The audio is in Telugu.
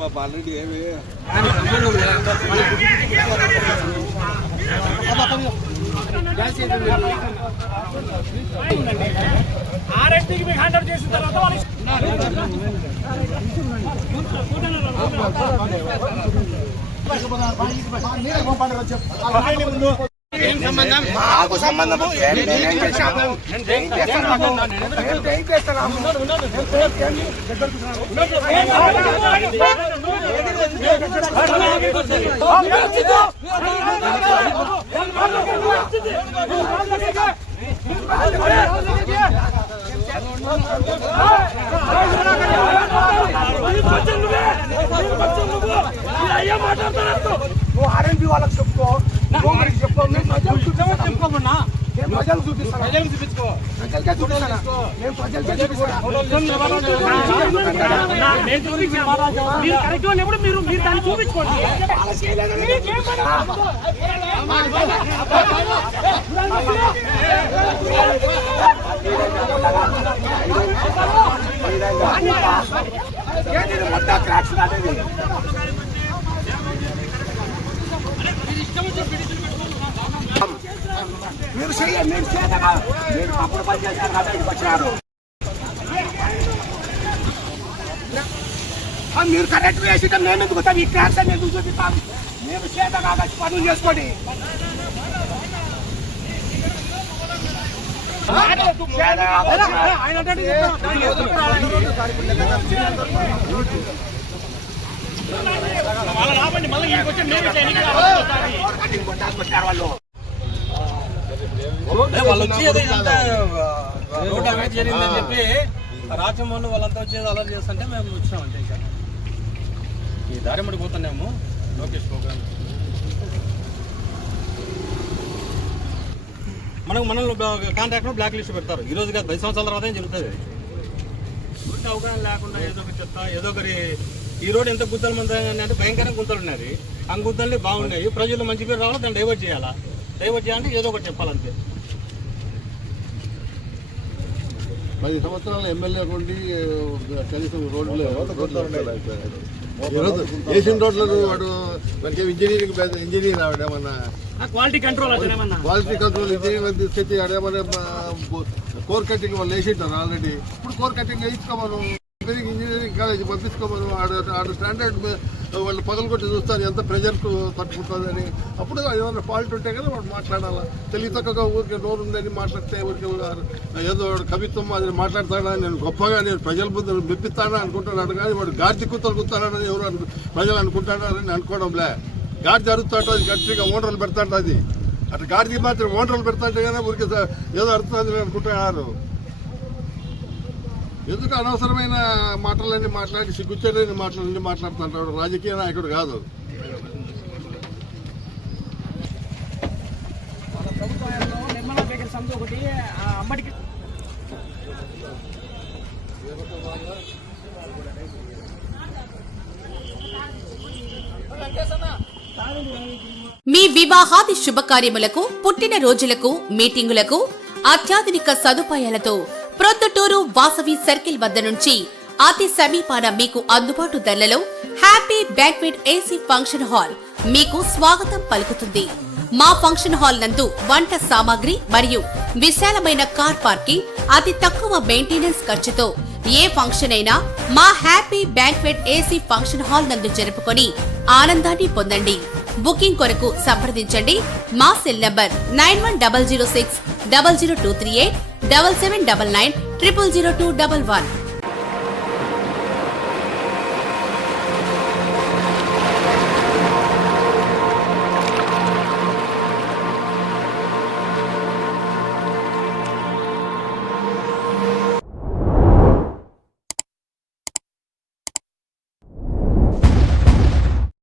మా బాలరెడ్డి ఏమి ఆర్ఎస్టీకి మీకు హ్యాండ్ ఓవర్ చేసిన తర్వాత ఏం సంబంధం మాకు సంబంధము ఆర్ఎంపీ వాళ్ళకి చెప్పుకో చెప్పుకోమన్నా ప్రజలు చూపిస్తాను ప్రజలకు చూపించుకో ప్రజలకే చూపిస్తాను నేను ప్రజలకే మీరు కరెక్ట్ ఉన్నప్పుడు మీరు దాన్ని చూపించుకోండి. మీరు చేతగా మీరు అప్పుడు పని చేశారు కదా ఇంటికి వచ్చినారు. మీరు కరెక్ట్ వేసి మేము ఎందుకు ఈ క్లాస్ ఎందుకు చూపిస్తాం? మీరు చేతగా పనులు చేసుకోండి. వాళ్ళు వచ్చి రోడ్ అవినీతి జరిగిందని చెప్పి రాజ్యమోహన్ వాళ్ళంతా వచ్చేది అలా చేస్తుంటే మేము వచ్చినామంటే ఇంకా ఈ దారి మడి పోతున్నాము. లోకేష్ ప్రోగ్రామ్ మనల్ని కాంట్రాక్ట్ బ్లాక్ లిస్ట్ పెడతారు. ఈ రోజు కాదు 10 సంవత్సరాల తర్వాత జరుగుతుంది. పూర్తి అవగాహన లేకుండా ఏదో ఒక చెత్త ఏదో ఒకరి ఈ రోడ్ ఎంత గుద్దలు మంది అంటే భయంకరంగా గుంతలు ఉన్నాయి. ఆ గుంతల్ని బాగున్నాయి. ప్రజలు మంచి పేరు రావాలి, దాన్ని డైవర్ట్ చేయాలా. డైవర్ట్ చేయాలంటే ఏదో ఒకటి చెప్పాలంతే. 10 సంవత్సరాల ఎమ్మెల్యే ఉండి కనీసం రోడ్లు వేసిన రోడ్లను వాడు మనకి ఇంజనీరింగ్ ఆవిడేమన్నా క్వాలిటీ కంట్రోల్ ఇంజనీరింగ్ తీసుకొచ్చి ఆడేమన్నా కోర్ కటింగ్ వాళ్ళు వేసింటారు ఆల్రెడీ. ఇప్పుడు కోర్ కటింగ్ వేయించుకోమను, ఇంజనీరింగ్ కాలేజ్ పంపించుకోమను. ఆడ స్టాండర్డ్ వాళ్ళు పగలగొట్టి చూస్తారు ఎంత ప్రెజర్కు తట్టుకుంటుందని. అప్పుడు ఏమైనా ఫాల్ట్ ఉంటే కదా వాడు మాట్లాడాలా. తెలియతక్కగా ఊరికి నోరు ఉందని మాట్లాడితే ఊరికి ఏదో కవిత్వం అది మాట్లాడతాడా, నేను గొప్పగా నేను ప్రజల బుద్ధులు మెప్పిస్తానా అనుకుంటున్నాడు. కానీ వాడు గార్జి కుత్తలు కుత్తాడని ఎవరు ప్రజలు అనుకుంటాడని అనుకోవడంలే. గార్జి అరుస్తాడు, అది గట్టిగా ఓనర్లు పెడతాడు. అది అట్లా గార్జీ మాత్రం ఓనర్లు పెడతాంటే కానీ ఊరికి ఏదో అరుతుంది అనుకుంటున్నారు. ఎందుకు అనవసరమైన మాటలన్నీ మాట్లాడి సిగ్గుచ్చలేని మాటలన్నీ మాట్లాడుతుంటాడు. రాజకీయ నాయకుడు కాదు. మీ వివాహాది శుభకార్యములకు, పుట్టిన రోజులకు, మీటింగులకు అత్యాధునిక సదుపాయాలతో ప్రొద్దుటూరు వాసవి సర్కిల్ వద్ద నుంచి అతి సమీపాన మీకు అందుబాటు ధరలలో happy banquet AC function hall మీకు స్వాగతం పలుకుతుంది. మా ఫంక్షన్ హాల్ నందు వంట సామాగ్రి మరియు విశాలమైన కార్ పార్కింగ్, అతి తక్కువ మెయింటెనెన్స్ ఖర్చుతో ఏ ఫంక్షన్ అయినా మా happy banquet AC function hall నందు జరుపుకొని ఆనందాన్ని పొందండి. బుకింగ్ కొరకు సంప్రదించండి. మా సెల్ నంబర్ 9100600238 7799 000211.